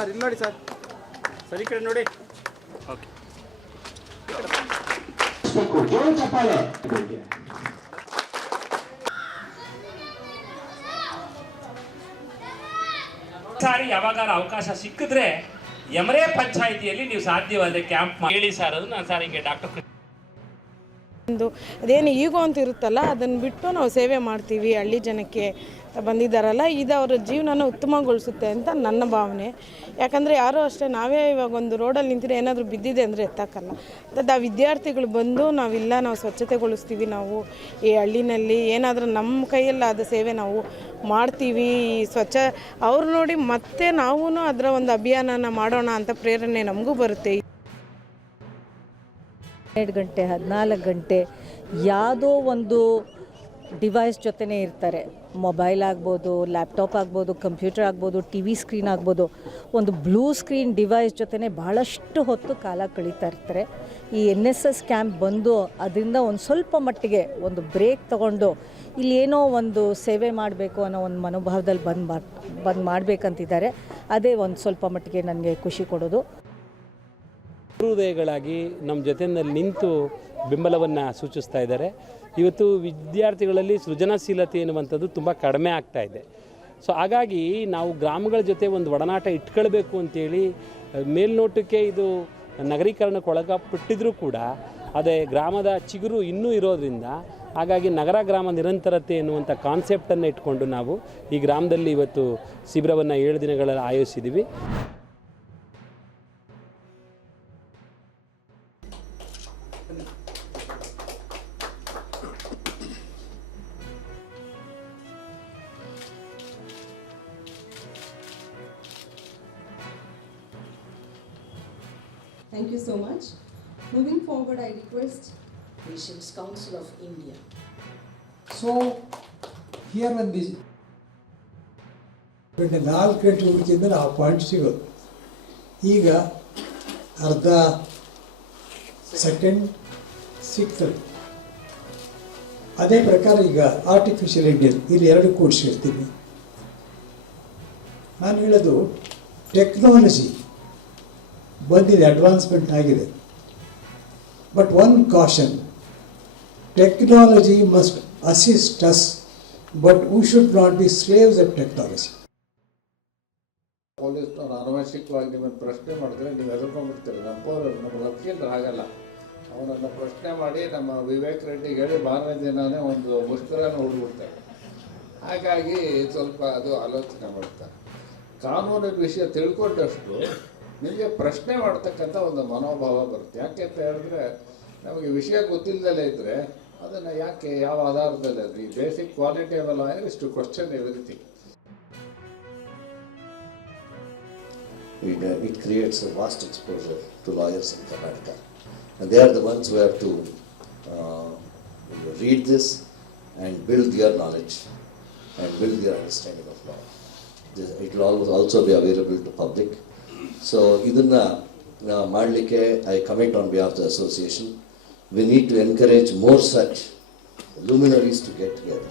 Sir ಇಲ್ಲಿ ನೋಡಿ sir, ಸರಿ ಕಡೆ ನೋಡಿ. ಓಕೆ, ಸಾರಿ ಯಾವಾಗಾರ ಅವಕಾಶ ಸಿಕ್ಕಿದ್ರೆ ಯಮರೇ ಪಂಚಾಯಿತಿಯಲ್ಲಿ ನೀವು ಸಾಧ್ಯವಾದರೆ ಕ್ಯಾಂಪ್ ಹೇಳಿ ಸರ್. ಅದು ನಾನು ಸರ್ ಹಿಂಗೆ ಡಾಕ್ಟರ್ ಅದೇನು ಈಗೋ ಅಂತ ಇರುತ್ತಲ್ಲ, ಅದನ್ನು ಬಿಟ್ಟು ನಾವು ಸೇವೆ ಮಾಡ್ತೀವಿ. ಹಳ್ಳಿ ಜನಕ್ಕೆ ಬಂದಿದ್ದಾರಲ್ಲ, ಇದು ಅವರ ಜೀವನನ ಉತ್ತಮಗೊಳಿಸುತ್ತೆ ಅಂತ ನನ್ನ ಭಾವನೆ. ಯಾಕಂದರೆ ಯಾರೂ ಅಷ್ಟೇ, ನಾವೇ ಇವಾಗ ಒಂದು ರೋಡಲ್ಲಿ ನಿಂತಿದ್ರೆ ಏನಾದರೂ ಬಿದ್ದಿದೆ ಅಂದರೆ ಎತ್ತಕ್ಕಲ್ಲ. ಅದು ಆ ವಿದ್ಯಾರ್ಥಿಗಳು ಬಂದು ನಾವು ಸ್ವಚ್ಛತೆಗೊಳಿಸ್ತೀವಿ, ನಾವು ಈ ಹಳ್ಳಿನಲ್ಲಿ ಏನಾದರೂ ನಮ್ಮ ಕೈಯಲ್ಲಾದ ಸೇವೆ ನಾವು ಮಾಡ್ತೀವಿ. ಈ ಸ್ವಚ್ಛ ಅವ್ರು ನೋಡಿ ಮತ್ತೆ ನಾವೂ ಅದರ ಒಂದು ಅಭಿಯಾನನ ಮಾಡೋಣ ಅಂತ ಪ್ರೇರಣೆ ನಮಗೂ ಬರುತ್ತೆ. 12 ಗಂಟೆ 14 ಗಂಟೆ ಯಾವುದೋ ಒಂದು ಡಿವೈಸ್ ಜೊತೆನೇ ಇರ್ತಾರೆ. ಮೊಬೈಲ್ ಆಗ್ಬೋದು, ಲ್ಯಾಪ್ಟಾಪ್ ಆಗ್ಬೋದು, ಕಂಪ್ಯೂಟರ್ ಆಗ್ಬೋದು, ಟಿ ವಿ ಸ್ಕ್ರೀನ್ ಆಗ್ಬೋದು. ಒಂದು ಬ್ಲೂ ಸ್ಕ್ರೀನ್ ಡಿವೈಸ್ ಜೊತೆನೇ ಭಾಳಷ್ಟು ಹೊತ್ತು ಕಾಲ ಕಳೀತಾ ಇರ್ತಾರೆ. ಈ NSS ಕ್ಯಾಂಪ್ ಬಂದು ಅದರಿಂದ ಒಂದು ಸ್ವಲ್ಪ ಮಟ್ಟಿಗೆ ಒಂದು ಬ್ರೇಕ್ ತೊಗೊಂಡು ಇಲ್ಲಿ ಏನೋ ಒಂದು ಸೇವೆ ಮಾಡಬೇಕು ಅನ್ನೋ ಒಂದು ಮನೋಭಾವದಲ್ಲಿ ಬಂದು ಮಾಡಬೇಕಂತಿದ್ದಾರೆ. ಅದೇ ಒಂದು ಸ್ವಲ್ಪ ಮಟ್ಟಿಗೆ ನನಗೆ ಖುಷಿ ಕೊಡೋದು. ಹೃದಯಗಳಾಗಿ ನಮ್ಮ ಜೊತೆಯಲ್ಲಿ ನಿಂತು ಬೆಂಬಲವನ್ನು ಸೂಚಿಸ್ತಾ ಇದ್ದಾರೆ. ಇವತ್ತು ವಿದ್ಯಾರ್ಥಿಗಳಲ್ಲಿ ಸೃಜನಶೀಲತೆ ಎನ್ನುವಂಥದ್ದು ತುಂಬ ಕಡಿಮೆ ಆಗ್ತಾ ಇದೆ. ಸೊ ಹಾಗಾಗಿ ನಾವು ಗ್ರಾಮಗಳ ಜೊತೆ ಒಂದು ಒಡನಾಟ ಇಟ್ಕೊಳ್ಬೇಕು ಅಂತೇಳಿ, ಮೇಲ್ನೋಟಕ್ಕೆ ಇದು ನಗರೀಕರಣಕ್ಕೆ ಒಳಪಟ್ಟಿದ್ರೂ ಕೂಡ ಅದೇ ಗ್ರಾಮದ ಚಿಗುರು ಇನ್ನೂ ಇರೋದ್ರಿಂದ, ಹಾಗಾಗಿ ನಗರ ಗ್ರಾಮ ನಿರಂತರತೆ ಎನ್ನುವಂಥ ಕಾನ್ಸೆಪ್ಟನ್ನು ಇಟ್ಕೊಂಡು ನಾವು ಈ ಗ್ರಾಮದಲ್ಲಿ ಇವತ್ತು ಶಿಬಿರವನ್ನು 7 ದಿನಗಳಲ್ಲಿ ಆಯೋಜಿಸಿದ್ದೀವಿ. Thank you so much. Moving forward, I request Patients Council of India. So, here on this, 4 ಗಂಟೆ ಹುಡುಕಿದ್ರೆ ಆ ಪಾಯಿಂಟ್ ಸಿಗೋದು. ಈಗ ಅರ್ಧ ಸೆಕೆಂಡ್ ಸಿಗ್ತದೆ. ಅದೇ ಪ್ರಕಾರ ಈಗ ಆರ್ಟಿಫಿಷಿಯಲ್ ಇಂಟೆಲಿಜೆನ್ಸ್ ಇಲ್ಲಿ 2 ಕೂಡಿಸಿರ್ತೀವಿ. ನಾನು ಹೇಳೋದು ಟೆಕ್ನಾಲಜಿ ಬಂದಿದೆ, ಅಡ್ವಾನ್ಸ್ಮೆಂಟ್ ಆಗಿದೆ. But one caution, technology must assist us, but we should not be slaves of technology. ಪೊಲೀಸ್ನವ್ರು ಅನವಶ್ಯಕವಾಗಿ ನಿಮ್ಮನ್ನು ಪ್ರಶ್ನೆ ಮಾಡಿದ್ರೆ ನೀವು ಹೆದರ್ಕೊಂಡ್ಬಿಡ್ತೀರಿ. ನಮ್ಮ ವಕೀಲರು ಹಾಗಲ್ಲ, ಅವನನ್ನು ಪ್ರಶ್ನೆ ಮಾಡಿ ನಮ್ಮ ವಿವೇಕ್ ರೆಡ್ಡಿಗೆ ಹೇಳಿ 12ನೇ ದಿನವೇ ಒಂದು ಮುಷ್ಕರನ ಹೊಡ್ಬಿಡ್ತಾರೆ. ಹಾಗಾಗಿ ಸ್ವಲ್ಪ ಅದು ಆಲೋಚನೆ ಮಾಡ್ತಾರೆ. ಕಾನೂನಿನ ವಿಷಯ ತಿಳ್ಕೊಂಡಷ್ಟು ನಿಮಗೆ ಪ್ರಶ್ನೆ ಮಾಡ್ತಕ್ಕಂಥ ಒಂದು ಮನೋಭಾವ ಬರುತ್ತೆ. ಯಾಕೆ ಅಂತ ಹೇಳಿದ್ರೆ, ನಮಗೆ ವಿಷಯ ಗೊತ್ತಿಲ್ಲದಲ್ಲೇ ಇದ್ದರೆ ಅದನ್ನು ಯಾಕೆ, ಯಾವ ಆಧಾರದಲ್ಲಿ, ಅದು ಈ basic quality of lawyer is to question everything. It creates a vast exposure to lawyers in Karnataka, and they are the ones who have to read this and build their knowledge and build their understanding of law. It will also be available to public. So idunna ಮಾಡಲಿಕ್ಕೆ I comment on behalf of the association. We need to encourage more such luminaries to get together.